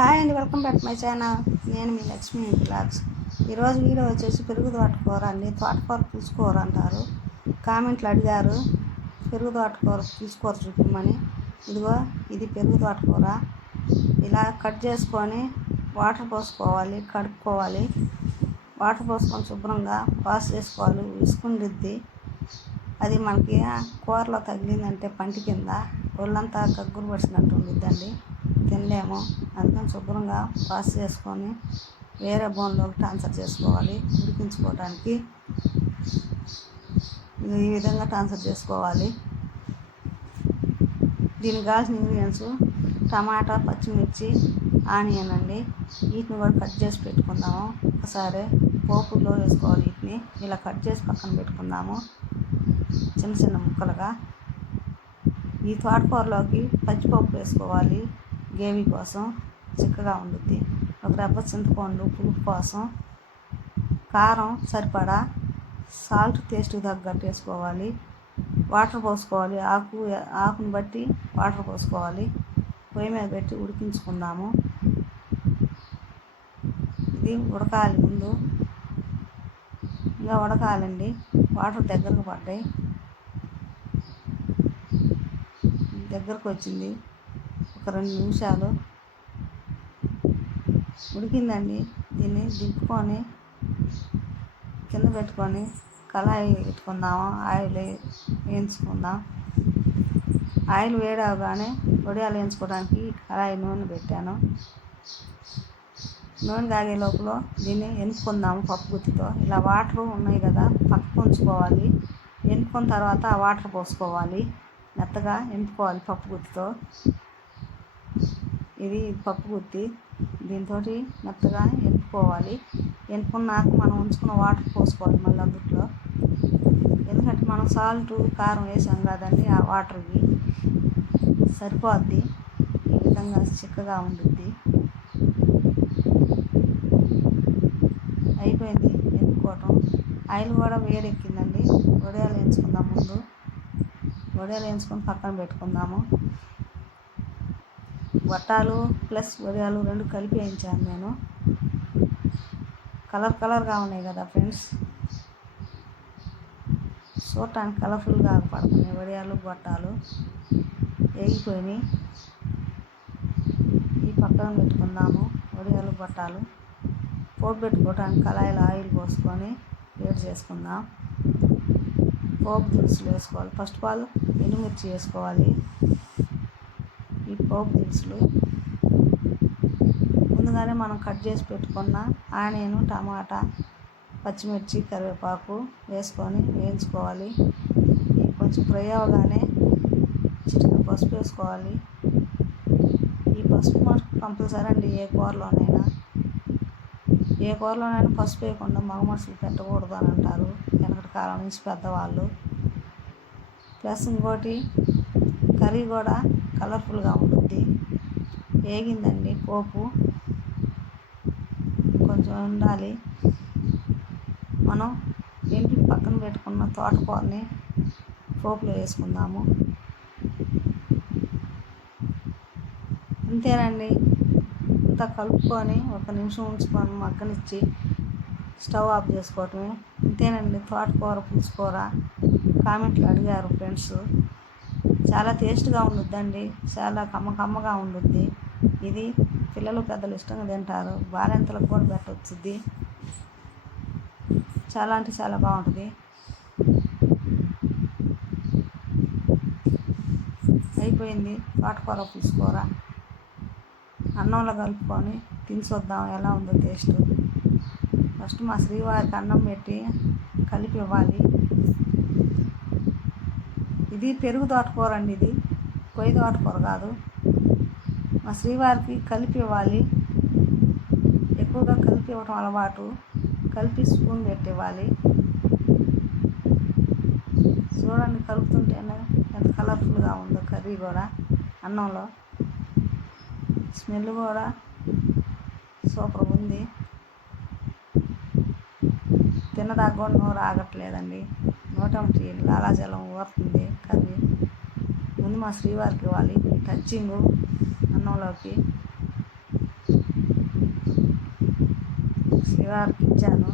Hi అండి welcome back my channel నేను మీ లక్ష్మీ బ్లాగ్స్ ఈరోజు వీడియో వచ్చేసి పెరుగు తోటకూర అండి. తోటకూర పులుసుకోర అంటారు. కామెంట్లు అడిగారు పెరుగు తోటకూర పులుసుకోర చూపించమని ఇదిగో ఇది పెరుగు తోటకూర. ఇలా కట్ చేసుకొని వాటర్ పోసుకోవాలి కడుక్కోవాలి. వాటర్ పోసుకొని శుభ్రంగా వాష్ చేసుకోవాలి విసుకుండిద్ది. అది మనకి కూరలో తగిలిందంటే పంటి కింద ఒళ్ళంతా కగ్గురు పడిచినట్టు ఉండిద్దండి. తినలేము అందుకని శుభ్రంగా వాష్ చేసుకొని వేరే బోన్లోకి ట్రాన్స్ఫర్ చేసుకోవాలి. ఉడికించుకోవడానికి ఈ విధంగా ట్రాన్స్ఫర్ చేసుకోవాలి. దీనికి కావాల్సిన ఇంగ్రీడియంట్స్ టమాటా పచ్చిమిర్చి ఆనియన్ అండి. వీటిని కూడా కట్ చేసి పెట్టుకుందాము. ఒకసారి పోపులో వేసుకోవాలి వీటిని. ఇలా కట్ చేసి పక్కన పెట్టుకుందాము. చిన్న చిన్న ముక్కలుగా. ఈ తోటకూరలోకి పచ్చిపప్పు వేసుకోవాలి. గ్రేవీ కోసం చిక్కగా ఉండుద్ది. ఒక రెబ్బ చింతపండు పులుపు కోసం కారం సరిపడా సాల్ట్ టేస్ట్ తగ్గట్టు వేసుకోవాలి. వాటర్ పోసుకోవాలి. ఆకు ఆకును బట్టి వాటర్ పోసుకోవాలి. పొయ్యి మీద పెట్టి ఉడికించుకుందాము. ఇది ఉడకాలి ముందు. ఇంకా ఉడకాలండి. వాటర్ దగ్గరకు పడ్డాయి. దగ్గరకు వచ్చింది. ఒక రెండు నిమిషాలు. ఉడికిందండి. దీన్ని దింపుకొని కింద పెట్టుకొని కళాయి పెట్టుకుందాము? ఆయిల్ వేయించుకుందాం. ఆయిల్ వేడవగానే వడియాలు వేయించుకోవడానికి కళాయి నూనె పెట్టాను. నూనె కాగే లోపల దీన్ని ఎనుపుకుందాము పప్పు గుత్తితో. ఇలా వాటర్ ఉన్నాయి కదా పక్కకు ఉంచుకోవాలి. ఎనుపుకున్న తర్వాత ఆ వాటర్ పోసుకోవాలి. మెత్తగా ఎంపుకోవాలి పప్పు గుత్తితో. ఇది పప్పు గుత్తి. దీంతో మెత్తగా ఎనుపుకోవాలి ఎనుపుకున్నాక మనం ఉంచుకున్న వాటర్ పోసుకోవాలి మళ్ళీ అందుట్లో. ఎందుకంటే మనం సాల్ట్ కారం వేసాం కదండి ఆ వాటర్కి సరిపోద్ది. ఈ విధంగా చిక్కగా ఉంటుంది అయిపోయింది ఎనుక్కోవటం ఆయిల్ కూడా వేడెక్కిందండి. వడియాలు వేయించుకుందాం ముందు. వడియాలు వేయించుకొని పక్కన పెట్టుకుందాము. వట్టాలు ప్లస్ ఉదయాలు రెండు కలిపి వేయించాను నేను. కలర్ కలర్గా ఉన్నాయి కదా ఫ్రెండ్స్. చూడటానికి కలర్ఫుల్గా పడుతున్నాయి వడియాలు గొట్టాలు వేగిపోయినాయి. ఈ పక్కన పెట్టుకుందాము వడియాలు గొట్టాలు పోపు పెట్టుకోవడానికి కళాయిలో ఆయిల్ పోసుకొని వేడి చేసుకుందాం. పోపు దినుసులు వేసుకోవాలి. ఫస్ట్ ఆఫ్ ఆల్ ఎండుమిర్చి వేసుకోవాలి. ఈ పోపు దినుసులు. ముందుగానే మనం కట్ చేసి పెట్టుకున్న ఆనియన్ టమాటా పచ్చిమిర్చి కరివేపాకు వేసుకొని వేయించుకోవాలి. ఇవి కొంచెం ఫ్రై అవ్వగానే చిటికెన పసుపు వేసుకోవాలి. ఈ పసుపు మనకు కంపల్సరీ అండి ఏ కూరలోనైనా. ఏ కూరలోనైనా పసుపు వేయకుండా మగ మనుషులు పెట్టకూడదు అని అంటారు. వెనకటి కాలం నుంచి పెద్దవాళ్ళు. ప్లస్ ఇంకోటి కర్రీ కూడా కలర్ఫుల్గా ఉంటుంది వేగిందండి పోపు. కొంచెం ఉండాలి. మనం ఇంటి పక్కన పెట్టుకున్న తోటకూరని పోపులో వేసుకుందాము. అంతేనండి. అంతా కలుపుకొని ఒక నిమిషం ఉంచుకొని మగ్గనిచ్చి స్టవ్ ఆఫ్ చేసుకోవటమే. అంతేనండి తోటకూర పులుసుకూర. కామెంట్లు అడిగారు ఫ్రెండ్స్. చాలా టేస్ట్గా ఉండుద్దండి. చాలా కమ్మ కమ్మగా ఉండుద్ది. ఇది పిల్లలు పెద్దలు ఇష్టంగా తింటారు. బాలెంతలకు కూడా పెట్టవచ్చుద్ది చాలా అంటే చాలా బాగుంటుంది. అయిపోయింది. తోటకూర పులుసుకూర. అన్నంలో కలుపుకొని తిని చూద్దాం ఎలా ఉందో టేస్ట్. ఫస్ట్ మా శ్రీవారికి అన్నం పెట్టి కలిపి ఇవ్వాలి. ఇది పెరుగు తోటకూర అండి ఇది. పొయ్యి తోటకూర కాదు. మా శ్రీవారికి కలిపి ఇవ్వాలి. ఎక్కువగా కలిపి ఇవ్వటం అలవాటు. కలిపి స్పూన్ పెట్టివ్వాలి చూడండి కలుపుతుంటేనే ఎంత కలర్ఫుల్గా ఉందో కర్రీ కూడా అన్నంలో. స్మెల్ కూడా సూపర్ ఉంది. తిన్నదాకా నోరు ఆగట్లేదండి. నూటమిటి లాలాజలం ఊరుతుంది కవి ముందు మా శ్రీవారికి ఇవ్వాలి టచ్చింగు అన్నంలోకి శ్రీవారికి ఇచ్చాను